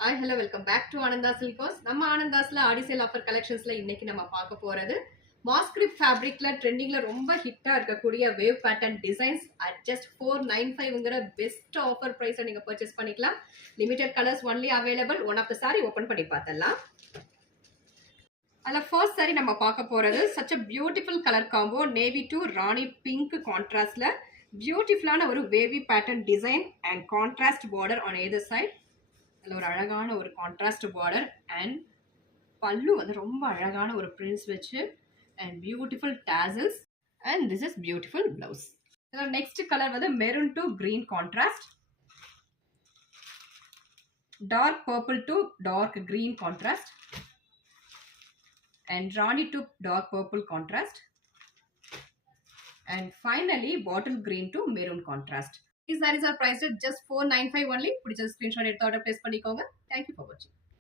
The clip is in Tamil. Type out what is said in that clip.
Hi, hello, welcome back to Ananda Silkos. நம்ம ஆனந்தாஸ்ல ஆடி சேல் ஆஃபர் கலெக்ஷன்ஸ்ல இன்னைக்கு நம்ம பார்க்க போறது மாஸ்கிரிப் ஃபேப்ரிக்ல ட்ரெண்டிங்ல ரொம்ப ஹிட்டா இருக்கக்கூடிய wave pattern designs at just 495ங்கற பெஸ்ட் ஆஃபர் பிரைஸ்ல நீங்க பர்ச்சேஸ் பண்ணிக்கலாம். Limited colours only available. One of the saree open பண்ணி பார்த்தலாம். அதுல ஃபர்ஸ்ட் saree நம்ம பார்க்க போறது such a beautiful color combo navy to Rani pink contrastல பியூட்டிஃபுல்லான ஒரு wavy pattern design and contrast border on either side. ஒரு அழகான ஒரு கான்ட்ராஸ்ட் பார்டர் அண்ட் பல்லு வந்து ரொம்ப அழகான ஒரு பிரிண்ட்ஸ் வச்சு and beautiful tassels and this is beautiful blouse. Next colour வந்து maroon to green contrast, dark purple to dark green contrast and rani to dark purple contrast and finally bottle green to maroon contrast. These sarees are priced at just 495 only. Put a screenshot எடுத்து order place பண்ணிக்கோங்க. Thank you for watching.